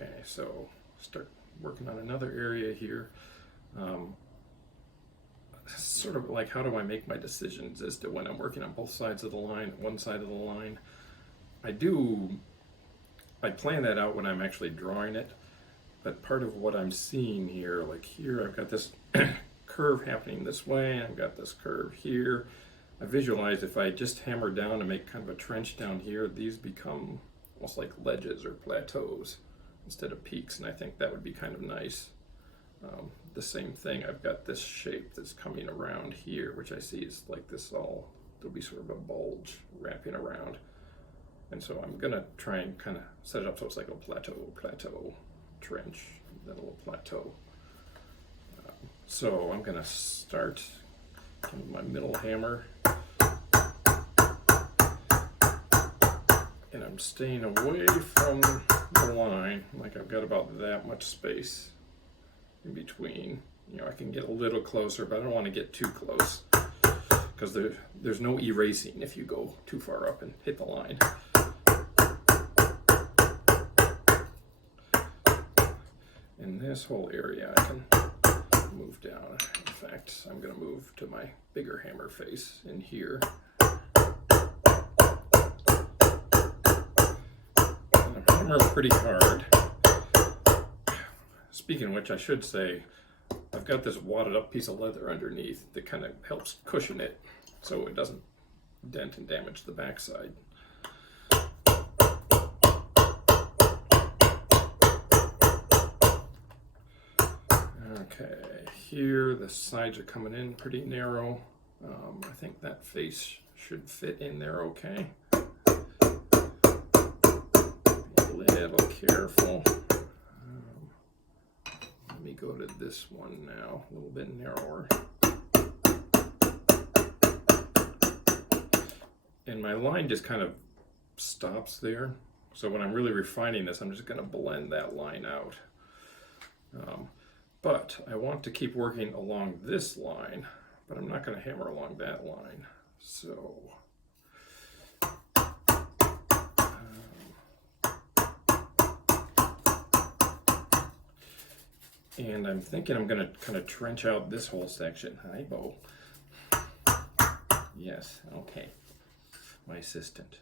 Okay, so start working on another area here. Sort of like, how do I make my decisions as to when I'm working on both sides of the line, one side of the line? I plan that out when I'm actually drawing it, but part of what I'm seeing here, like here I've got this curve happening this way, I've got this curve here. I visualize if I just hammer down and make kind of a trench down here, these become almost like ledges or plateaus instead of peaks, and I think that would be kind of nice. The same thing, I've got this shape that's coming around here, which I see is like this all, there'll be sort of a bulge wrapping around. And so I'm gonna try and kind of set it up so it's like a plateau, trench, then a little plateau. So I'm gonna start with my middle hammer, and I'm staying away from the line, like I've got about that much space in between. You know, I can get a little closer, but I don't want to get too close because there's no erasing if you go too far up and hit the line. In this whole area I can move down. In fact, I'm going to move to my bigger hammer face in here. And I hammer pretty hard. Speaking of which, I should say, I've got this wadded up piece of leather underneath that kind of helps cushion it so it doesn't dent and damage the backside. Okay, here the sides are coming in pretty narrow. I think that face should fit in there okay. Be a little careful. Let me go to this one now, a little bit narrower. And my line just kind of stops there. So when I'm really refining this, I'm just going to blend that line out. But I want to keep working along this line, but I'm not going to hammer along that line. So and I'm thinking I'm going to kind of trench out this whole section. Hi, Bo. Yes, okay. My assistant.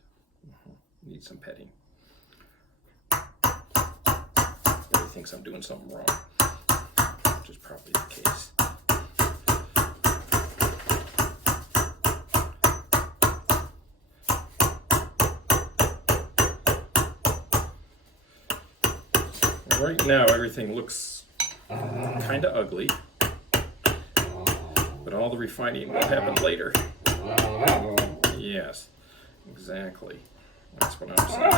Needs some petting. Really thinks I'm doing something wrong, which is probably the case. Right now, everything looks kind of ugly, but all the refining will happen later. Yes, exactly. That's what I'm saying.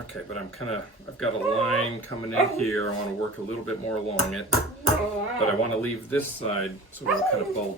Okay, but I've got a line coming in here. I want to work a little bit more along it, but I want to leave this side so it'll kind of bulge